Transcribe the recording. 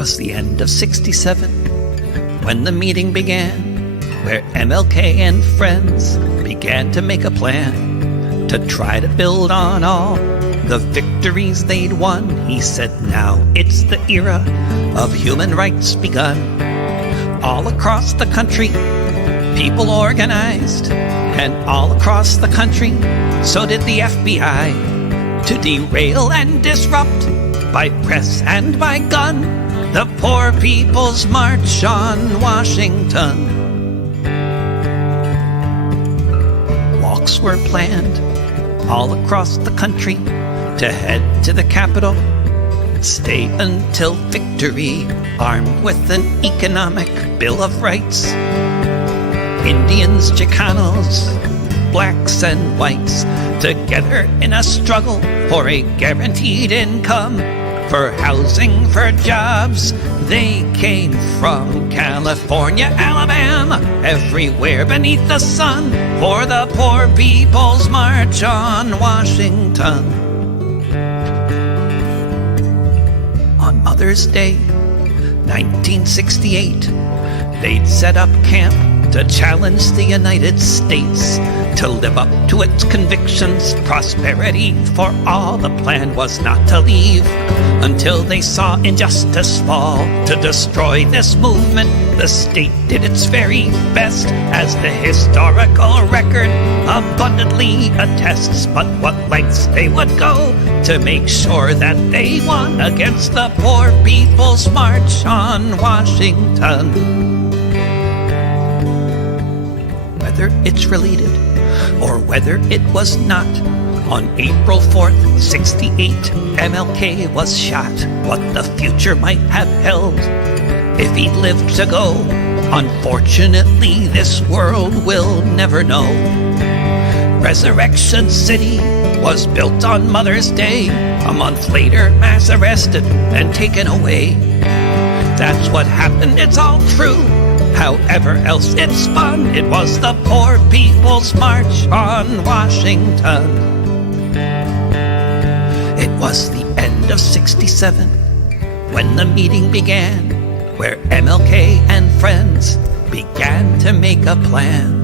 was the end of '67 when the meeting began, where MLK and friends began to make a plan to try to build on all the victories they'd won. He said, now it's the era of human rights begun. All across the country, people organized, and all across the country, so did the FBI, to derail and disrupt, by press and by gun, the poor people's march on Washington. Walks were planned all across the country to head to the Capitol, stay until victory, armed with an economic Bill of Rights. Indians, Chicanos, blacks and whites, together in a struggle for a guaranteed income, for housing, for jobs. They came from California, Alabama, everywhere beneath the sun, for the poor people's march on Washington. On Mother's Day, 1968, they'd set up camp to challenge the United States to live up to its convictions, prosperity for all. The plan was not to leave until they saw injustice fall. To destroy this movement, the state did its very best, as the historical record abundantly attests. But what lengths they would go to make sure that they won against the poor people's march on Washington. Whether it's related or whether it was not, on April 4th, '68, MLK was shot. What the future might have held if he lived to go, unfortunately this world will never know. Resurrection City was built on Mother's Day. A month later, mass arrested and taken away. That's what happened, it's all true. However else it spun, it was the poor people's march on Washington. It was the end of '67 when the meeting began, where MLK and friends began to make a plan